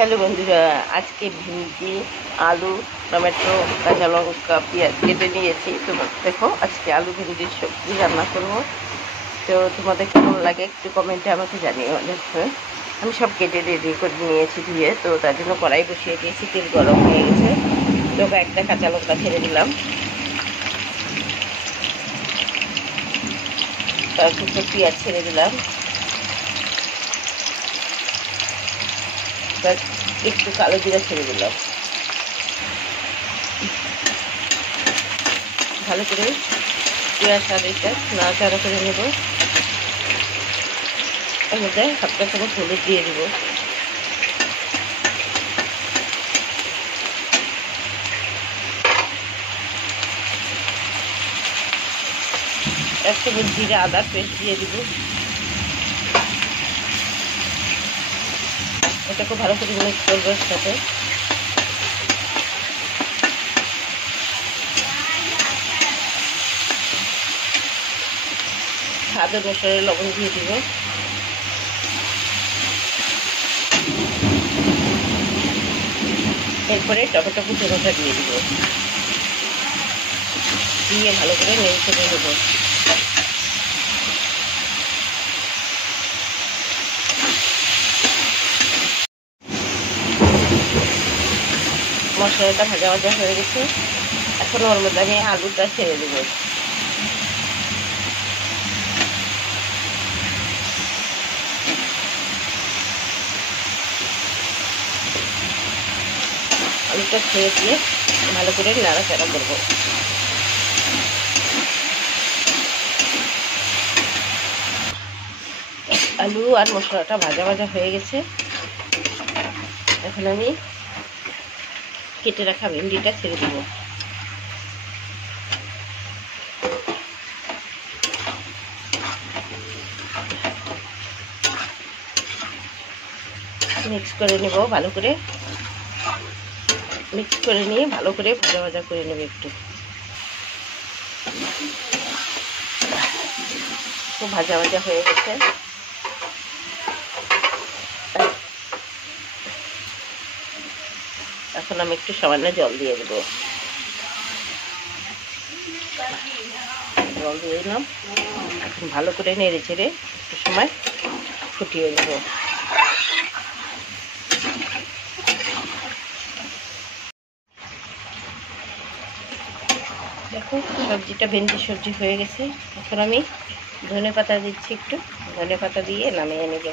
Hello বন্ধুরা, আজকে ভিন্ডি, আলু, টমেটো, কাঁচা লঙ্কা, পেঁয়াজ কেটে নিয়েছি। তোমার দেখো, আজকে আলু ভিন্ডির সবজি রান্না করব। তো তোমাদের কেমন লাগে একটু কমেন্টে আমাকে জানিও। দেখো, আমি সব কেটে রেডি করে নিয়েছি ধুয়ে। তো তার জন্য কড়াই বসিয়ে দিয়েছি, তেল গরম হয়ে গেছে। তো একটা কাঁচা লঙ্কা ছেড়ে দিলাম, তারপর পেঁয়াজ ছেড়ে দিলাম, একটু কালো জিরা ছেড়ে দিলাম। ভালো করে পেঁয়াজ আর এটা নাড়াচাড়া করে নেব। এর মধ্যে হাফটা চামচ হলুদ দিয়ে দেবো, এক চামচ জিরে আদা পেস্ট দিয়ে দিব। এটাকে ভালো করে মিক্স করবো এর সাথে। স্বাদ অনুসারে লবণ দিয়ে দিব। এরপরে টমেটো কুচোটা দিয়ে দিব, দিয়ে ভালো করে নেড়ে চেড়ে নেব। মশলাটা ভাজা ভাজা হয়ে গেছে। এখন ওর মধ্যে আমি আলুটা ছেড়ে দেব। আলুটা ছেড়ে দিয়ে ভালো করে নাড়াচাড়া করবো। আলু আর মশলাটা ভাজা ভাজা হয়ে গেছে। এখন আমি কেটে রাখা ভেন্ডিটা ছেড়ে দেব। মিক্স করে নেব ভালো করে। মিক্স করে নিয়ে ভালো করে ভাজা ভাজা করে নেব একটু। তো ভাজা ভাজা হয়ে গেছে। এখন আমি একটু সামান্য জল দিয়ে দেবো। জল দিয়ে দিলাম। এখন ভালো করে নেড়ে চেড়ে একটু সময় ফুটিয়ে নেব। দেখো, সবজিটা ভেন্ডির সবজি হয়ে গেছে। এখন আমি ধনেপাতা দিচ্ছি, একটু ধনেপাতা দিয়ে নামিয়ে নেব।